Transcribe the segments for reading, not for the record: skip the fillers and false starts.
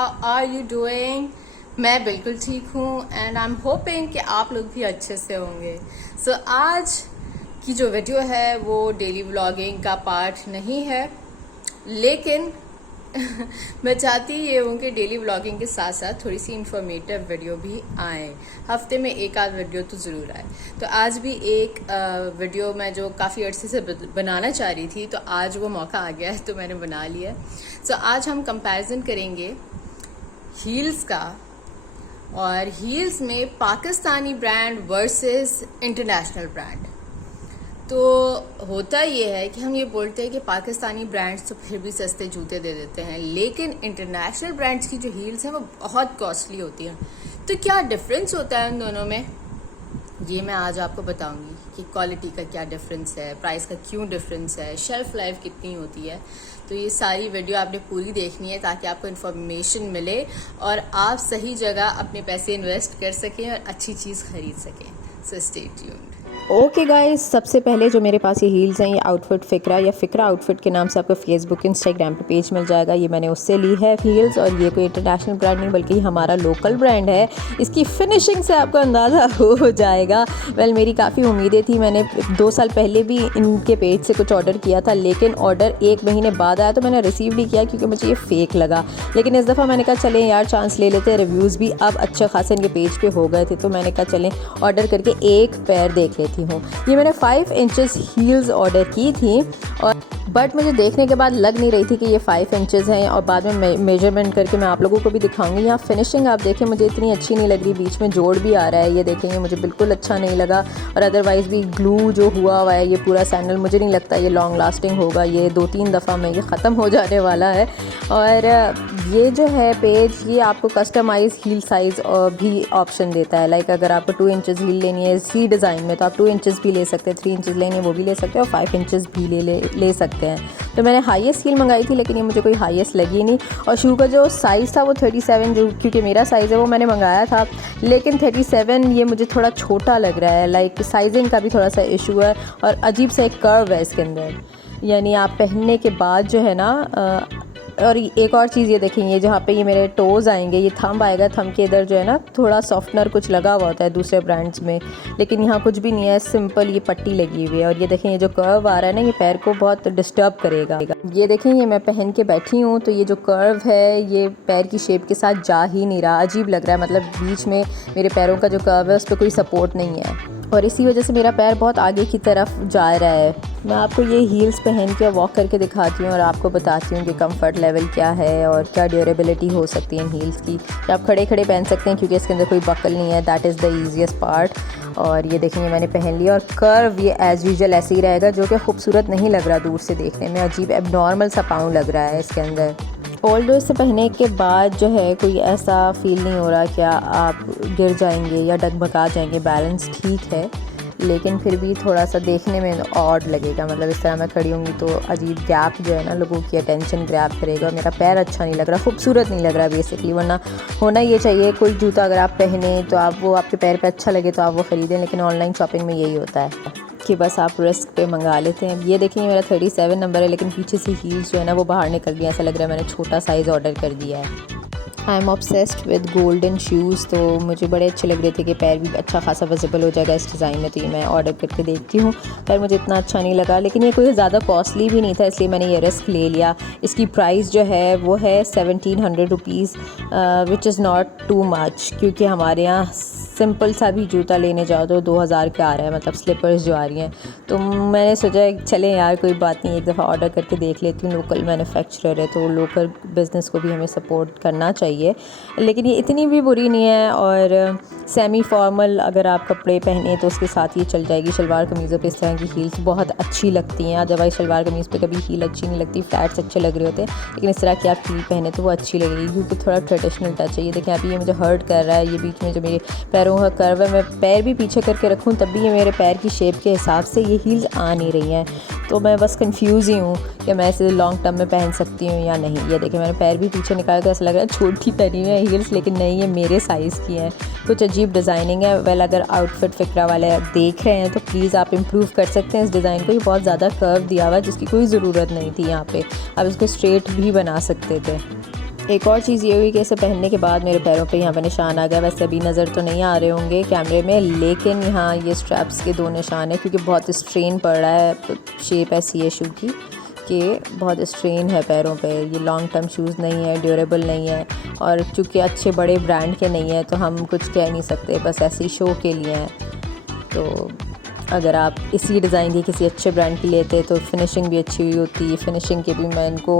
How are you doing. मैं बिल्कुल ठीक हूँ एंड आई एम होपिंग कि आप लोग भी अच्छे से होंगे। सो आज की जो वीडियो है वो डेली व्लॉगिंग का पार्ट नहीं है, लेकिन मैं चाहती ये हूँ कि डेली व्लॉगिंग के साथ साथ थोड़ी सी इन्फॉर्मेटिव वीडियो भी आए। हफ्ते में एक आध वीडियो तो ज़रूर आए। तो आज भी एक वीडियो मैं जो काफ़ी अर्से से बनाना चाह रही थी, तो आज वो मौका आ गया है तो मैंने बना लिया। सो आज हम कंपैरिजन करेंगे हील्स का, और हील्स में Pakistani brand versus international brand. तो होता ये है कि हम ये बोलते हैं कि पाकिस्तानी ब्रांड्स तो फिर भी सस्ते जूते दे देते हैं, लेकिन इंटरनेशनल ब्रांड्स की जो हील्स हैं वो बहुत कॉस्टली होती हैं। तो क्या डिफरेंस होता है उन दोनों में, ये मैं आज आपको बताऊंगी कि क्वालिटी का क्या डिफरेंस है, प्राइस का क्यों डिफरेंस है, शेल्फ लाइफ कितनी होती है। तो ये सारी वीडियो आपने पूरी देखनी है ताकि आपको इन्फॉर्मेशन मिले और आप सही जगह अपने पैसे इन्वेस्ट कर सकें और अच्छी चीज़ खरीद सकें। So stay tuned. Okay guys, सबसे पहले जो मेरे पास ये हील्स हैं, ये आउटफिट फ़िक्रा या फ़िक्रा आउटफिट के नाम से आपको फेसबुक इंस्टाग्राम पे पेज मिल जाएगा। ये मैंने उससे ली है हील्स, और ये कोई इंटरनेशनल ब्रांड नहीं बल्कि हमारा लोकल ब्रांड है। इसकी फिनिशिंग से आपको अंदाज़ा हो जाएगा। मेरी काफ़ी उम्मीदें थी। मैंने 2 साल पहले भी इनके पेज से कुछ ऑर्डर किया था, लेकिन ऑर्डर 1 महीने बाद आया तो मैंने रिसीव नहीं किया क्योंकि मुझे ये फ़ेक लगा। लेकिन इस दफ़ा मैंने कहा चलें यार चांस ले लेते हैं। रिव्यूज़ भी अब अच्छे खासे इनके पेज पे हो गए थे, तो मैंने कहा चलें ऑर्डर करके एक पैर देख लेती हूँ। ये मैंने 5 इंचेस हील्स ऑर्डर की थी, और बट मुझे देखने के बाद लग नहीं रही थी कि ये 5 इंचेस हैं, और बाद में मेजरमेंट करके मैं आप लोगों को भी दिखाऊंगी। यहाँ फिनिशिंग आप देखें मुझे इतनी अच्छी नहीं लग रही, बीच में जोड़ भी आ रहा है, ये देखेंगे मुझे बिल्कुल अच्छा नहीं लगा। और अदरवाइज़ भी ग्लू जो हुआ है ये पूरा सैंडल, मुझे नहीं लगता ये लॉन्ग लास्टिंग होगा। ये 2-3 दफ़ा में ये ख़त्म हो जाने वाला है। और ये जो है पेज, ये आपको कस्टमाइज़ हील साइज़ भी ऑप्शन देता है। लाइक अगर आपको 2 इंचेस हील लेनी है सी डिज़ाइन में तो आप 2 इंचेस भी ले सकते हैं, 3 इंचेस लेनी है वो भी ले सकते हैं, और 5 इंचेस भी ले सकते हैं। तो मैंने हाईएस्ट हील मंगाई थी, लेकिन ये मुझे कोई हाईएस्ट लगी नहीं। और शू का जो साइज़ था वो 37, जो क्योंकि मेरा साइज़ है वो मैंने मंगाया था, लेकिन 37 ये मुझे थोड़ा छोटा लग रहा है। लाइक साइजिंग का भी थोड़ा सा इशू है, और अजीब सा एक कर्व है इसके अंदर, यानी आप पहनने के बाद जो है ना। और एक और चीज़ ये देखेंगे, जहाँ पे ये मेरे टोज़ आएंगे, ये थंब आएगा, थंब के इधर जो है ना थोड़ा सॉफ्टनर कुछ लगा हुआ होता है दूसरे ब्रांड्स में, लेकिन यहाँ कुछ भी नहीं है, सिंपल ये पट्टी लगी हुई है। और ये देखें ये जो कर्व आ रहा है ना, ये पैर को बहुत डिस्टर्ब करेगा। ये देखें ये मैं पहन के बैठी हूँ तो ये जो कर्व है ये पैर की शेप के साथ जा ही नहीं रहा, अजीब लग रहा है। मतलब बीच में मेरे पैरों का जो कर्व है उस पर कोई सपोर्ट नहीं है, और इसी वजह से मेरा पैर बहुत आगे की तरफ जा रहा है। मैं आपको ये हील्स पहन के वॉक करके दिखाती हूँ और आपको बताती हूँ कि कंफर्ट लेवल क्या है और क्या ड्यूरेबिलिटी हो सकती है इन हील्स की। आप खड़े खड़े पहन सकते हैं क्योंकि इसके अंदर कोई बकल नहीं है, that is the easiest part. और ये देखेंगे मैंने पहन लिया, और कर्व ये एज़ यूजुअल ऐसे ही रहेगा, जो कि खूबसूरत नहीं लग रहा दूर से देखने में, अजीब एबनॉर्मल सा पाँव लग रहा है इसके अंदर। ऑल्दो इसे पहनने के बाद जो है कोई ऐसा फील नहीं हो रहा कि आप गिर जाएंगे या डगमगा जाएंगे, बैलेंस ठीक है, लेकिन फिर भी थोड़ा सा देखने में ऑड लगेगा। मतलब इस तरह मैं खड़ी होंगी तो अजीब गैप जो है ना लोगों की अटेंशन ग्रैब करेगा। मेरा पैर अच्छा नहीं लग रहा, खूबसूरत नहीं लग रहा बेसिकली, वरना होना ये चाहिए कोई जूता अगर आप पहने तो आप वो आपके पैर पे अच्छा लगे तो आप वो ख़रीदें, लेकिन ऑनलाइन शॉपिंग में यही होता है कि बस आप रिस्क पे मंगा लेते हैं। ये देखिए मेरा 37 नंबर है, लेकिन पीछे से हील्स जो है ना वो बाहर निकल गई, ऐसा लग रहा है मैंने छोटा साइज़ ऑर्डर कर दिया है। I am obsessed with golden shoes, तो मुझे बड़े अच्छे लग रहे थे कि पैर भी अच्छा खासा विजिबल हो जाएगा इस डिज़ाइन में, तो ये मैं ऑर्डर करके देखती हूँ। पर मुझे इतना अच्छा नहीं लगा, लेकिन ये कोई ज़्यादा कॉस्टली भी नहीं था, इसलिए मैंने ये रिस्क ले लिया। इसकी प्राइस जो है वो है 1700 rupees, which is not too much, क्योंकि हमारे यहाँ सिंपल सा भी जूता लेने जाओ तो 2000 का आ रहा है, मतलब स्लीपर्स जो आ रही हैं। तो मैंने सोचा चलें यार कोई बात नहीं, एक दफ़ा ऑर्डर करके देख लेती हूँ। लोकल मैन्युफैक्चरर है तो लोकल बिज़नेस को भी हमें सपोर्ट करना चाहिए, लेकिन ये इतनी भी बुरी नहीं है। और सेमी फॉर्मल अगर आप कपड़े पहने तो उसके साथ ये चल जाएगी। शलवार कमीज़ों पे इस तरह की हील्स बहुत अच्छी लगती हैं, अदरवाइज़ शलवार कमीज़ पे कभी हील अच्छी नहीं लगती, फ्लैट्स अच्छे लग रहे होते हैं, लेकिन इस तरह की आप हील पहने तो वो अच्छी लगेगी क्योंकि थोड़ा ट्रेडिशनल टच है। ये देखें अभी ये मुझे हर्ट कर रहा है, ये बीच में जो मेरे पैरों का कर्व है, मैं पैर भी पीछे करके रखूँ तब भी ये मेरे पैर की शेप के हिसाब से ये हील्स आ नहीं रही हैं। तो मैं बस कंफ्यूज ही हूँ कि मैं इसे लॉन्ग टर्म में पहन सकती हूँ या नहीं। ये देखिए मैंने पैर भी पीछे निकाला तो ऐसा लग रहा है छोटी पहनी हुई है हील्स, लेकिन नहीं, ये मेरे साइज़ की हैं। कुछ अजीब डिज़ाइनिंग है। वेल अगर आउटफिट फ़िक्रा वाले देख रहे हैं तो प्लीज़ आप इम्प्रूव कर सकते हैं इस डिज़ाइन को। ये बहुत ज़्यादा कर्व दिया हुआ है जिसकी कोई ज़रूरत नहीं थी। यहाँ पे आप इसको स्ट्रेट भी बना सकते थे। एक और चीज़ ये हुई कि इसे पहनने के बाद मेरे पैरों पे यहाँ पे निशान आ गया। वैसे अभी नज़र तो नहीं आ रहे होंगे कैमरे में, लेकिन यहाँ ये स्ट्रैप्स के 2 निशान है क्योंकि बहुत स्ट्रेन पड़ रहा है। शेप ऐसी है शू की कि बहुत स्ट्रेन है पैरों पे। ये लॉन्ग टर्म शूज़ नहीं है, ड्यूरेबल नहीं है, और चूँकि अच्छे बड़े ब्रांड के नहीं है तो हम कुछ कह नहीं सकते, बस ऐसे ही शो के लिए हैं। तो अगर आप इसी डिज़ाइन की किसी अच्छे ब्रांड की लेते तो फिनिशिंग भी अच्छी हुई होती। फिनिशिंग के भी मैं इनको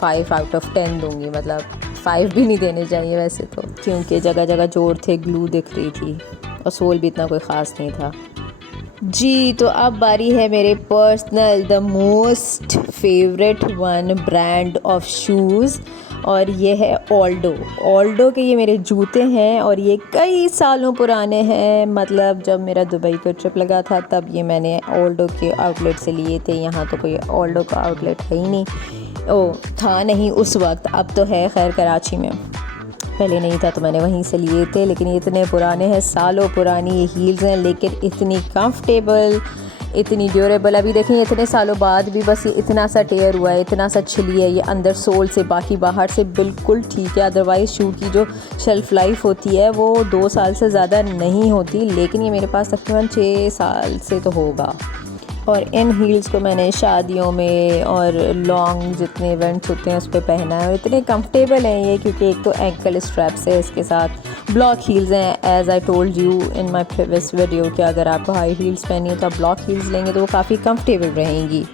5 आउट ऑफ 10 दूंगी, मतलब 5 भी नहीं देने चाहिए वैसे तो, क्योंकि जगह जगह जोड़ थे, ग्लू दिख रही थी और सोल भी इतना कोई ख़ास नहीं था जी। तो अब बारी है मेरे personal the most favourite one brand of shoes, और ये है ऑल्डो के ये मेरे जूते हैं और ये कई सालों पुराने हैं। मतलब जब मेरा दुबई का ट्रिप लगा था तब ये मैंने ऑल्डो के आउटलेट से लिए थे। यहाँ तो कोई ऑल्डो का आउटलेट है ही नहीं, था नहीं उस वक्त, अब तो है खैर कराची में, पहले नहीं था तो मैंने वहीं से लिए थे। लेकिन ये इतने पुराने हैं, सालों पुरानी ये हील्स हैं, लेकिन इतनी कंफर्टेबल, इतनी ड्यूरेबल। अभी देखें इतने सालों बाद भी बस ये इतना सा टेयर हुआ है, इतना सा छिली है ये अंदर सोल से, बाकी बाहर से बिल्कुल ठीक है। अदरवाइज़ शू की जो शेल्फ़ लाइफ होती है वो 2 साल से ज़्यादा नहीं होती, लेकिन ये मेरे पास तकरीबन 6 साल से तो होगा। और इन हील्स को मैंने शादियों में और लॉन्ग जितने इवेंट्स होते हैं उस पर पहना है, और इतने कंफर्टेबल हैं ये, क्योंकि एक तो एंकल स्ट्रैप्स है, इसके साथ ब्लॉक हील्स हैं। As I told you in my previous video कि अगर आपको हाई हील्स पहनी है तो आप ब्लॉक हील्स लेंगे तो वो काफ़ी कंफर्टेबल रहेंगी।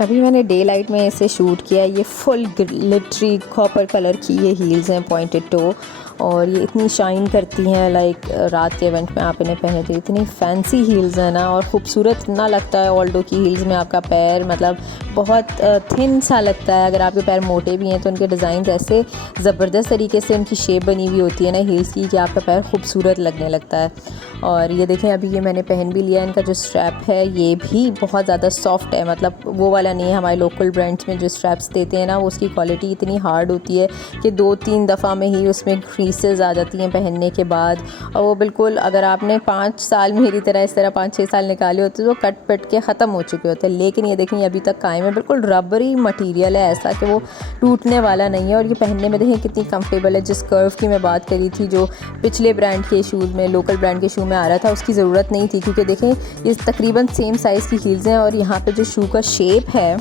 अभी मैंने डे लाइट में इसे शूट किया। ये फुल ग्लिटरी कॉपर कलर की ये हील्स हैं, पॉइंटेड टो, और ये इतनी शाइन करती हैं। लाइक रात के इवेंट में आप इन्हें पहने थे, इतनी फैंसी हील्स हैं ना, और ख़ूबसूरत इतना लगता है ऑल्डो की हील्स में आपका पैर, मतलब बहुत थिन सा लगता है। अगर आपके पैर मोटे भी हैं तो उनके डिज़ाइन ऐसे ज़बरदस्त तरीके से उनकी शेप बनी हुई होती है ना हील्स की, कि आपका पैर खूबसूरत लगने लगता है। और ये देखें अभी ये मैंने पहन भी लिया। इनका जो स्ट्रैप है ये भी बहुत ज़्यादा सॉफ्ट है, मतलब वो वाला नहीं है हमारे लोकल ब्रांड्स में जो स्ट्रैप्स देते हैं ना, वो उसकी क्वालिटी इतनी हार्ड होती है कि 2-3 दफ़ा में ही उसमें क्रीसेस आ जाती हैं पहनने के बाद। और वो बिल्कुल, अगर आपने 5 साल मेरी तरह इस तरह 5-6 साल निकाले होते तो कट पट के ख़त्म हो चुके होते। लेकिन ये देखें अभी तक कायम है, बिल्कुल रबरी मटीरियल है, ऐसा कि वो टूटने वाला नहीं है। और ये पहनने में देखें कितनी कंफर्टेबल है। जिस कर्व की मैं बात करी थी जो पिछले ब्रांड के शूज़ में, लोकल ब्रांड के शू में आ रहा था, उसकी ज़रूरत नहीं थी, क्योंकि देखें ये तकरीबन सेम साइज़ की हील्स हैं। और यहाँ पे जो शू का शेप है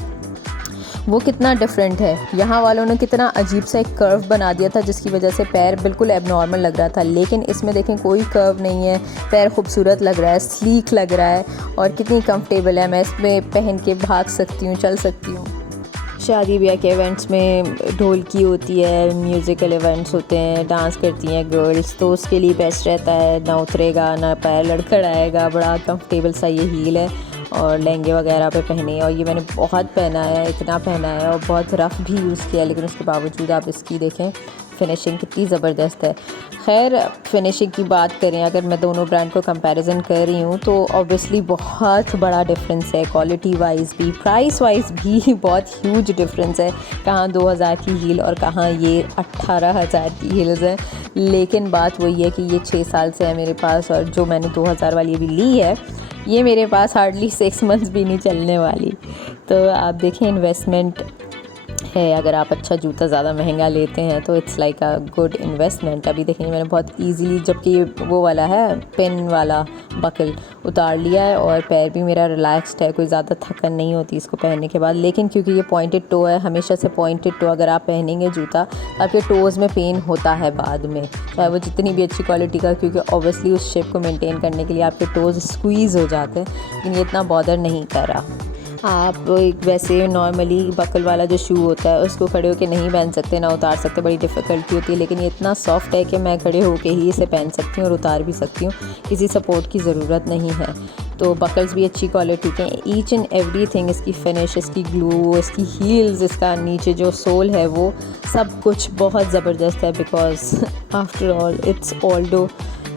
वो कितना डिफरेंट है। यहाँ वालों ने कितना अजीब सा एक कर्व बना दिया था जिसकी वजह से पैर बिल्कुल एबनॉर्मल लग रहा था, लेकिन इसमें देखें कोई कर्व नहीं है, पैर खूबसूरत लग रहा है, स्लीक लग रहा है, और कितनी कंफर्टेबल है। मैं इसमें पहन के भाग सकती हूँ, चल सकती हूँ। शादी ब्याह के इवेंट्स में ढोलकी होती है, म्यूज़िकल इवेंट्स होते हैं, डांस करती हैं गर्ल्स, तो उसके लिए बेस्ट रहता है, ना उतरेगा ना पैर लड़खड़ाएगा। बड़ा कंफर्टेबल सा ये हील है, और लहंगे वगैरह पे पहने। और ये मैंने बहुत पहना है, इतना पहना है, और बहुत रफ़ भी यूज़ किया, लेकिन उसके बावजूद आप इसकी देखें फिनिशिंग कितनी ज़बरदस्त है। खैर फिनिशिंग की बात करें, अगर मैं दोनों ब्रांड को कंपैरिजन कर रही हूँ तो ऑब्वियसली बहुत बड़ा डिफरेंस है, क्वालिटी वाइज भी, प्राइस वाइज भी बहुत ह्यूज डिफरेंस है। कहाँ 2000 की हील और कहाँ ये 18,000 की हील्स हैं। लेकिन बात वही है कि ये 6 साल से है मेरे पास, और जो मैंने 2000 वाली अभी ली है ये मेरे पास हार्डली 6 मंथ्स भी नहीं चलने वाली। तो आप देखें इन्वेस्टमेंट है, अगर आप अच्छा जूता ज़्यादा महंगा लेते हैं तो it's like a good investment. अभी देखेंगे मैंने बहुत इजीली, जबकि ये वो वाला है पिन वाला बकल, उतार लिया है, और पैर भी मेरा रिलैक्स्ड है, कोई ज़्यादा थकन नहीं होती इसको पहनने के बाद। लेकिन क्योंकि ये पॉइंटेड टो है, हमेशा से पॉइंटेड टो अगर आप पहनेंगे जूता तो आपके टोज़ में पेन होता है बाद में, चाहे वो जितनी भी अच्छी क्वालिटी का, क्योंकि ऑब्वियसली उस शेप को मेनटेन करने के लिए आपके टोज़ स्क्वीज़ हो जाते हैं। लेकिन ये इतना बॉदर नहीं कर रहा। आप एक वैसे नॉर्मली बकल वाला जो शू होता है उसको खड़े होकर नहीं पहन सकते, ना उतार सकते, बड़ी डिफ़िकल्टी होती है। लेकिन ये इतना सॉफ्ट है कि मैं खड़े होकर ही इसे पहन सकती हूँ और उतार भी सकती हूँ, किसी सपोर्ट की ज़रूरत नहीं है। तो बकल्स भी अच्छी क्वालिटी के हैं, ईच एंड एवरीथिंग, इसकी फिनिश, इसकी ग्लू, इसकी हील्स, इसका नीचे जो सोल है वो सब कुछ बहुत ज़बरदस्त है। Because after all it's ऑल्डो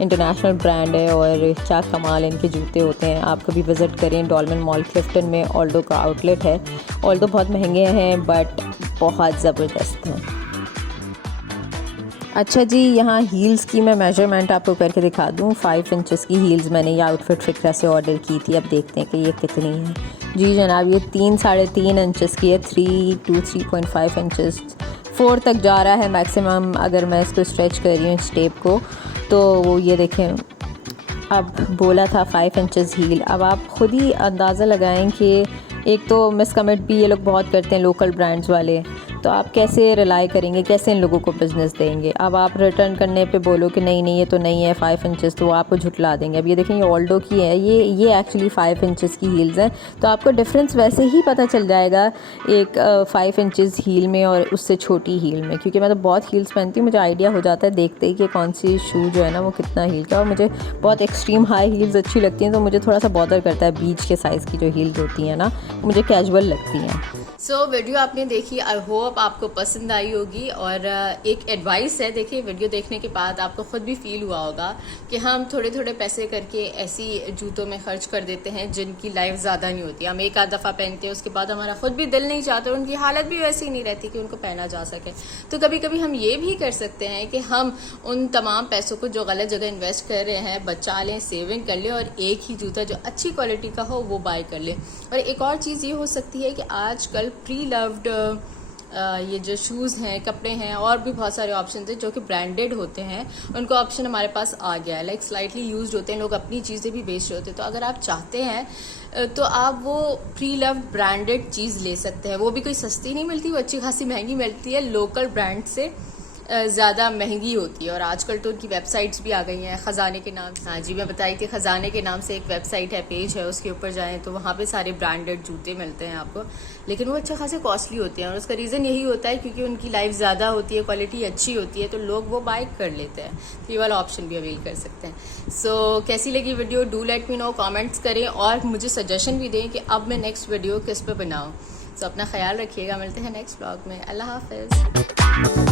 international brand है, और क्या कमाल इनके जूते होते हैं। आप कभी विज़िट करें डॉलमेन मॉल क्लिफ्टन में, ऑल्डो का आउटलेट है। ऑल्डो बहुत महंगे हैं बट बहुत ज़बरदस्त हैं। अच्छा जी, यहाँ हील्स की मैं मेजरमेंट आपको करके दिखा दूँ। 5 इंचेस की हील्स मैंने ये आउटफिट फिक्रा से ऑर्डर की थी। अब देखते हैं कि ये कितनी है। जी जनाब, ये 3 साढ़े 3 इंचेस की है, 3 to 3.5 इंचेस, 4 तक जा रहा है मैक्सिमम। अगर मैं इसको स्ट्रेच कर रही हूँ इस टेप को, तो वो ये देखें, अब बोला था 5 इंचेस हील। अब आप ख़ुद ही अंदाज़ा लगाएं कि एक तो मिसकमिट भी ये लोग बहुत करते हैं लोकल ब्रांड्स वाले, तो आप कैसे रिलाई करेंगे, कैसे इन लोगों को बिज़नेस देंगे। अब आप रिटर्न करने पे बोलो कि नहीं ये तो नहीं है 5 इंचेस, तो वो आपको झुटला देंगे। अब ये देखें, ये ऑल्डो की है, ये एक्चुअली 5 इंचेस की हील्स हैं, तो आपको डिफरेंस वैसे ही पता चल जाएगा एक 5 इंचेस हील में और उससे छोटी हील में, क्योंकि मैं तो बहुत हील्स पहनती हूँ, मुझे आइडिया हो जाता है देखते ही कि कौन सी शू जो है ना वो कितना हील का। और मुझे बहुत एक्सट्रीम हाई हील्स अच्छी लगती हैं, तो मुझे थोड़ा सा बॉदर करता है बीच के साइज़ की जो हील्स होती हैं ना, मुझे कैजुअल लगती हैं। सो वीडियो आपने देखी, आई होप आपको पसंद आई होगी। और एक एडवाइस है, देखिए वीडियो देखने के बाद आपको खुद भी फील हुआ होगा कि हम थोड़े थोड़े पैसे करके ऐसी जूतों में खर्च कर देते हैं जिनकी लाइफ ज़्यादा नहीं होती। हम एक आध दफ़ा पहनते हैं, उसके बाद हमारा खुद भी दिल नहीं चाहता और उनकी हालत भी वैसी नहीं रहती कि उनको पहना जा सके। तो कभी कभी हम ये भी कर सकते हैं कि हम उन तमाम पैसों को जो गलत जगह इन्वेस्ट कर रहे हैं बचा लें, सेविंग कर लें और एक ही जूता जो अच्छी क्वालिटी का हो वो बाय कर लें। और एक और चीज़ ये हो सकती है कि आजकल प्री लव्ड ये जो शूज़ हैं, कपड़े हैं, और भी बहुत सारे ऑप्शन हैं जो कि ब्रांडेड होते हैं, उनको ऑप्शन हमारे पास आ गया है। लाइक स्लाइटली यूज्ड होते हैं, लोग अपनी चीज़ें भी बेच रहे होते हैं। तो अगर आप चाहते हैं तो आप वो प्री लव्ड ब्रांडेड चीज़ ले सकते हैं। वो भी कोई सस्ती नहीं मिलती, वो अच्छी खासी महंगी मिलती है, लोकल ब्रांड से ज़्यादा महंगी होती है। और आजकल तो उनकी वेबसाइट्स भी आ गई हैं ख़जाने के नाम से। हाँ जी, मैं बताई थी ख़जाने के नाम से एक वेबसाइट है, पेज है, उसके ऊपर जाएं तो वहाँ पे सारे ब्रांडेड जूते मिलते हैं आपको, लेकिन वो अच्छे खासे कॉस्टली होते हैं। और उसका रीज़न यही होता है क्योंकि उनकी लाइफ ज़्यादा होती है, क्वालिटी अच्छी होती है, तो लोग वो बाय कर लेते हैं। तो ये वाला ऑप्शन भी अवेल कर सकते हैं। सो कैसी लगी video, do let me know, comments करें और मुझे सजेशन भी दें कि अब मैं नेक्स्ट वीडियो किस पे बनाऊँ। सो अपना ख्याल रखिएगा, मिलते हैं नेक्स्ट व्लॉग में। अल्लाह हाफिज़।